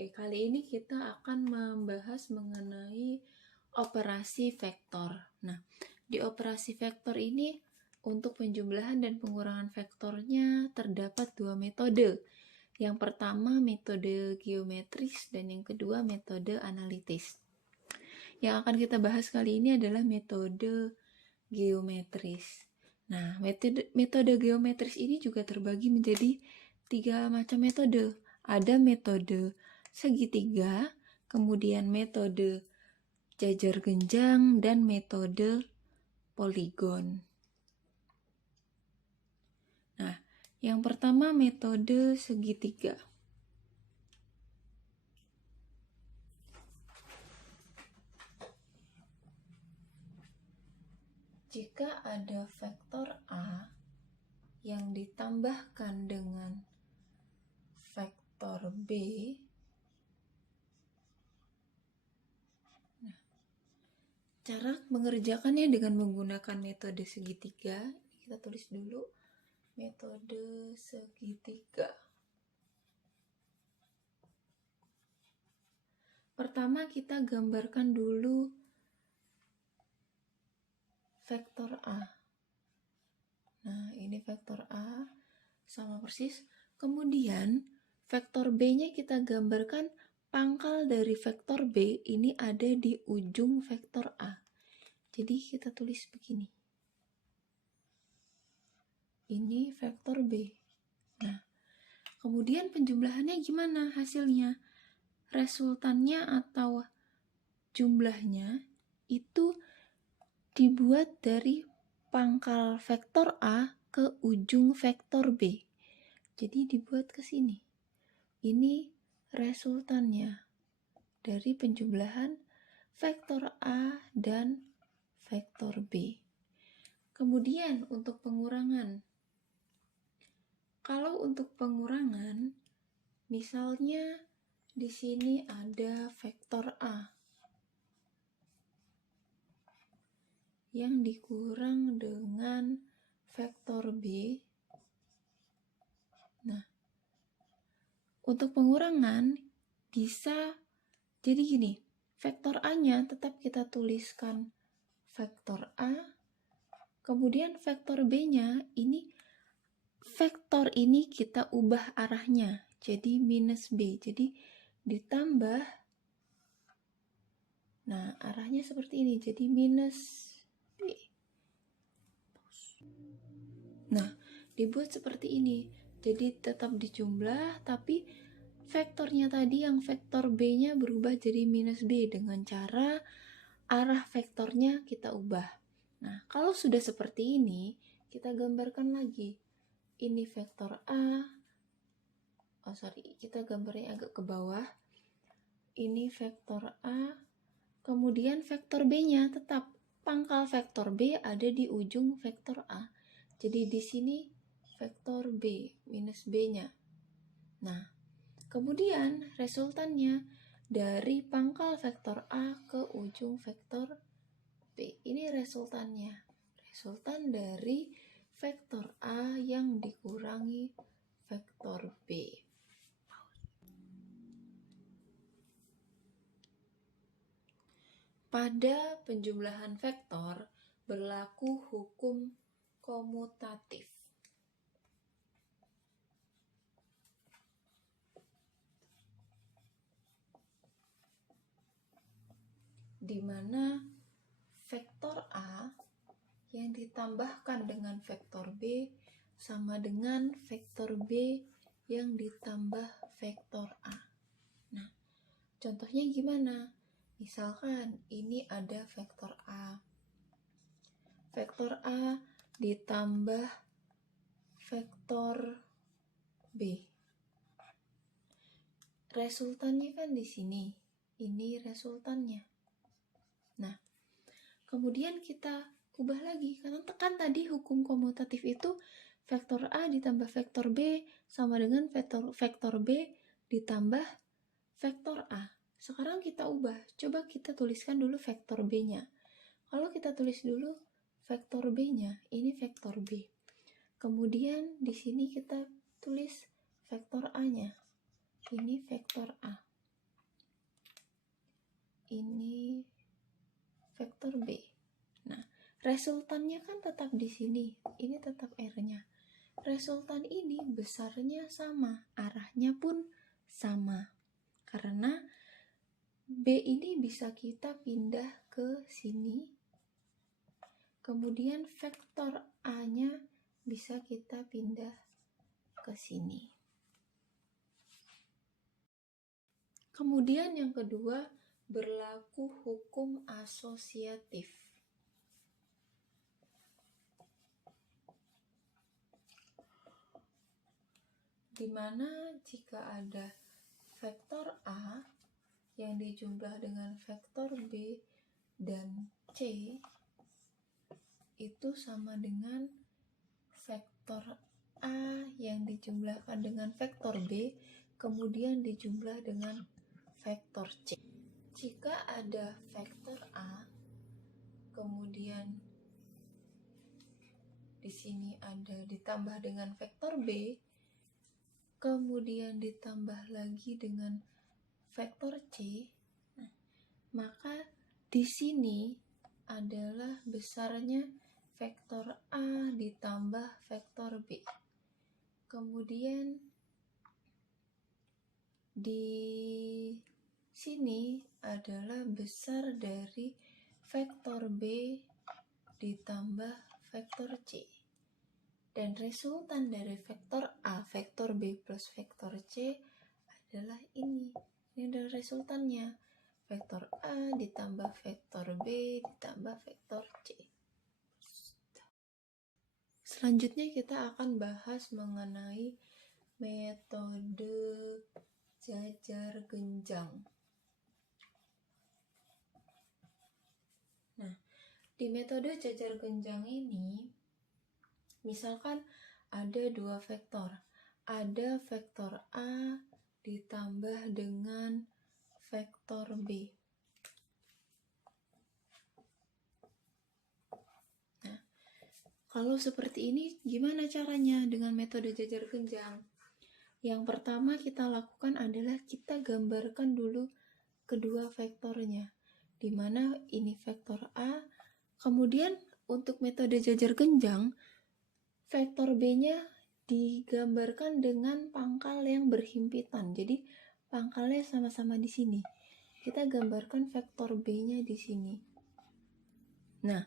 Oke, kali ini kita akan membahas mengenai operasi vektor. Nah, di operasi vektor ini untuk penjumlahan dan pengurangan vektornya terdapat dua metode. Yang pertama metode geometris dan yang kedua metode analitis. Yang akan kita bahas kali ini adalah metode geometris. Nah, metode geometris ini juga terbagi menjadi 3 macam metode. Ada metode segitiga, kemudian metode jajar genjang, dan metode poligon. Nah, yang pertama metode segitiga. Jika ada vektor A yang ditambahkan dengan vektor B, cara mengerjakannya dengan menggunakan metode segitiga. Kita tulis dulu metode segitiga. Pertama kita gambarkan dulu vektor A. Nah, ini vektor A sama persis. Kemudian vektor B-nya kita gambarkan pangkal dari vektor B ini ada di ujung vektor A. Jadi kita tulis begini. Ini vektor B. Nah, kemudian penjumlahannya gimana hasilnya? Resultannya atau jumlahnya itu dibuat dari pangkal vektor A ke ujung vektor B. Jadi dibuat ke sini. Ini resultannya dari penjumlahan vektor A dan vektor B. Kemudian untuk pengurangan. Kalau untuk pengurangan, misalnya di sini ada vektor A yang dikurang dengan vektor B. Nah, untuk pengurangan bisa jadi gini, vektor A-nya tetap kita tuliskan vektor A, kemudian vektor B-nya ini, vektor ini kita ubah arahnya jadi minus B, jadi ditambah, nah arahnya seperti ini, jadi minus B. Nah, dibuat seperti ini, jadi tetap dijumlah, tapi vektornya tadi yang vektor B-nya berubah jadi minus B dengan cara arah vektornya kita ubah. Nah, kalau sudah seperti ini, kita gambarkan lagi. Ini vektor A, kita gambarnya agak ke bawah. Ini vektor A, kemudian vektor B-nya tetap pangkal vektor B ada di ujung vektor A. Jadi di sini vektor B minus B-nya. Nah, kemudian resultannya dari pangkal vektor A ke ujung vektor B. Ini resultannya. Resultan dari vektor A yang dikurangi vektor B. Pada penjumlahan vektor berlaku hukum komutatif. Di mana vektor A yang ditambahkan dengan vektor B sama dengan vektor B yang ditambah vektor A. Nah, contohnya gimana? Misalkan ini ada vektor A. Vektor A ditambah vektor B. Resultannya kan di sini. Ini resultannya. Nah, kemudian kita ubah lagi. Karena kan tadi hukum komutatif itu vektor A ditambah vektor B sama dengan vektor B ditambah vektor A. Sekarang kita ubah. Coba kita tuliskan dulu vektor B-nya. Kalau kita tulis dulu vektor B-nya, ini vektor B. Kemudian di sini kita tulis vektor A-nya. Ini vektor A. ini vektor B. Nah, resultannya kan tetap di sini, ini tetap R-nya. Resultan ini besarnya sama, arahnya pun sama. Karena B ini bisa kita pindah ke sini. Kemudian vektor A-nya bisa kita pindah ke sini. Kemudian yang kedua, berlaku hukum asosiatif. Di mana jika ada vektor A yang dijumlah dengan vektor B dan C itu sama dengan vektor A yang dijumlahkan dengan vektor B kemudian dijumlah dengan vektor C. Jika ada vektor A kemudian di sini ada ditambah dengan vektor B kemudian ditambah lagi dengan vektor C, maka di sini adalah besarnya vektor A ditambah vektor B. Kemudian di sini adalah besar dari vektor B ditambah vektor C. Dan resultan dari vektor A, vektor B plus vektor C adalah ini. Ini adalah resultannya. Vektor A ditambah vektor B ditambah vektor C. Selanjutnya kita akan bahas mengenai metode jajar genjang. Nah, di metode jajar genjang ini misalkan ada dua vektor. Ada vektor A ditambah dengan vektor B. Nah, kalau seperti ini gimana caranya dengan metode jajar genjang? Yang pertama kita lakukan adalah kita gambarkan dulu kedua vektornya. Di mana ini vektor A, kemudian untuk metode jajar genjang vektor B-nya digambarkan dengan pangkal yang berhimpitan. Jadi pangkalnya sama-sama di sini. Kita gambarkan vektor B-nya di sini. Nah,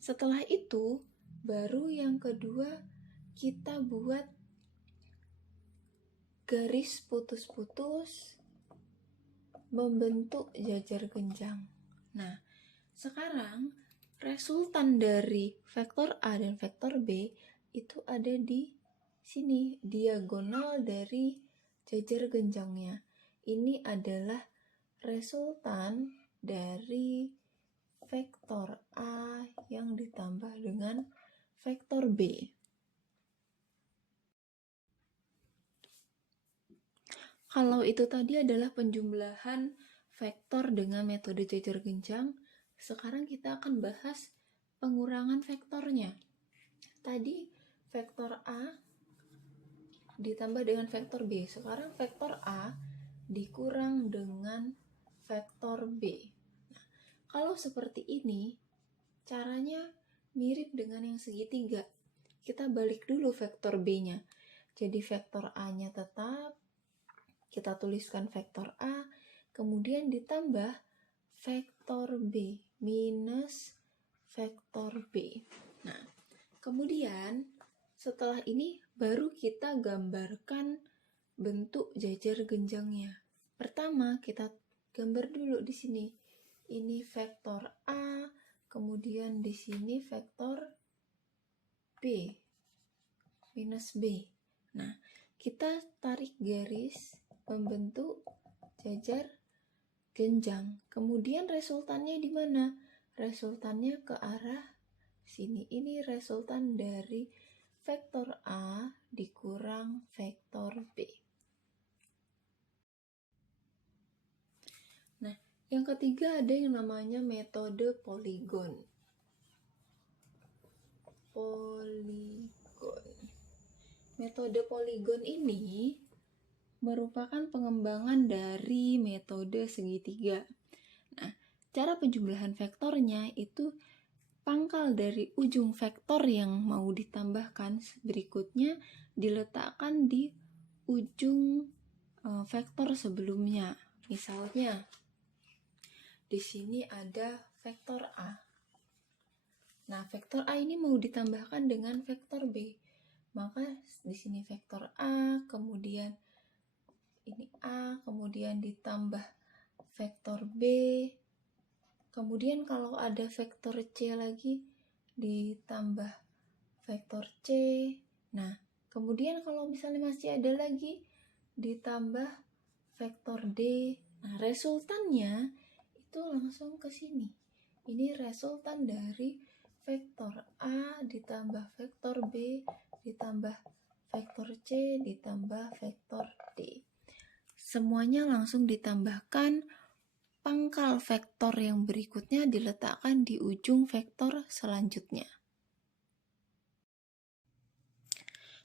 setelah itu baru yang kedua kita buat garis putus-putus membentuk jajar genjang. Nah, sekarang resultan dari vektor A dan vektor B itu ada di sini, diagonal dari jajar genjangnya. Ini adalah resultan dari vektor A yang ditambah dengan vektor B. Kalau itu tadi adalah penjumlahan vektor dengan metode jajar genjang, sekarang kita akan bahas pengurangan vektornya. Tadi vektor A ditambah dengan vektor B. Sekarang vektor A dikurang dengan vektor B. Nah, kalau seperti ini, caranya mirip dengan yang segitiga. Kita balik dulu vektor B-nya. Jadi vektor A-nya tetap, kita tuliskan vektor A, kemudian ditambah vektor B minus vektor B. Nah, kemudian setelah ini baru kita gambarkan bentuk jajar genjangnya. Pertama kita gambar dulu di sini. Ini vektor A, kemudian di sini vektor B minus B. Nah, kita tarik garis membentuk jajar genjang. Kemudian resultannya di mana? Resultannya ke arah sini. Ini resultan dari vektor A dikurang vektor B. Nah, yang ketiga ada yang namanya metode poligon. Metode poligon ini merupakan pengembangan dari metode segitiga. Nah, cara penjumlahan vektornya itu pangkal dari ujung vektor yang mau ditambahkan berikutnya diletakkan di ujung vektor sebelumnya. Misalnya, di sini ada vektor A. Nah, vektor A ini mau ditambahkan dengan vektor B. Maka di sini vektor A, kemudian ini A, kemudian ditambah vektor B. Kemudian kalau ada vektor C lagi, ditambah vektor C. Nah, kemudian kalau misalnya masih ada lagi, ditambah vektor D. Nah, resultannya itu langsung ke sini. Ini resultan dari vektor A ditambah vektor B ditambah vektor C ditambah vektor D. Semuanya langsung ditambahkan, pangkal vektor yang berikutnya diletakkan di ujung vektor selanjutnya.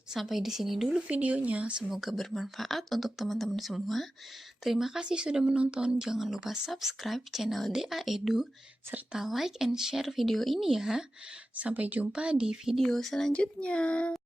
Sampai di sini dulu videonya, semoga bermanfaat untuk teman-teman semua. Terima kasih sudah menonton, jangan lupa subscribe channel DA Edu, serta like and share video ini ya. Sampai jumpa di video selanjutnya.